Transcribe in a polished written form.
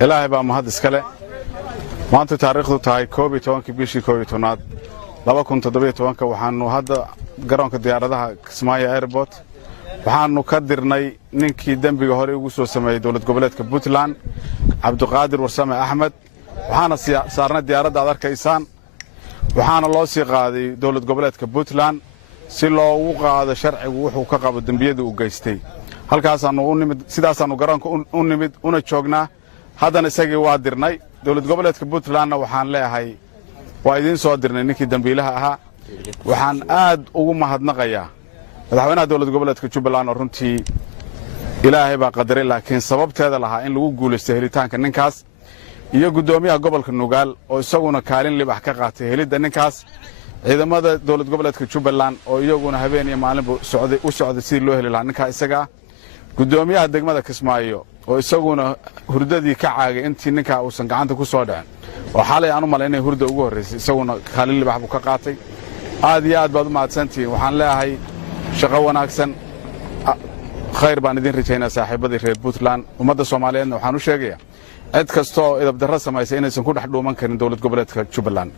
ilaahay baa mahad iskale maanta taariikhdu tahay 12 bishii 12 2017 waxaanu hadda garoonka diyaaradaha Kismaayo Airport waxaanu ka dirnay ninkii dambiga hore ugu soo sameeyay dawlad goboleedka Puntland Cabdiqaadir Warsame Axmed waxaana saarnay diyaaradda aad arkaysaan waxaana loo sii qaaday dawlad goboleedka Puntland si loogu qaado sharcigu wuxuu ka qabo dambiyada uu geystay halkaasaanu u nimid sidaasaanu garoonka u nimid una joognaa haddana isagii waa dirnay dawlad goboleedka Puntlandna waxaan leeyahay waa idin soo dirnay ninkii dambiilaha ahaa waxaan aad ugu mahadnaqayaa madaxweynaha dawlad goboleedka Jubbaland oo runtii ilaahay baa qadaray laakiin sababteeda lahaa in lagu guuleystay helitaanka ninkaas iyo gudoomiyaha gobolka Nugaal oo isaguna kaalin libax ka qaatay helida ninkaas ciidamada dawlad goboleedka Jubbaland oo iyaguna habeen iyo maalinba u socday si loo heli lahaa ninka isaga gudoomiyaha degmada Kismaayo oo isaguna hurdadii ka caagay intii ninka uusan gacanta ku soo dhacin oo xalay aanu maleynay hurda ugu horeysay isaguna kaalin libax buu ka qaatay aad iyo aad baad u mahadsantiin waxaan leeyahay shaqo wanaagsan khayr baan idin rajaynaa saaxiibadii reer Puntland ummadda Soomaaliyeedna waxaan u sheegayaa cid kasta oo idab darro samaysay inaysan ku dhex dhuuman karin dawlad goboleedka Jubbaland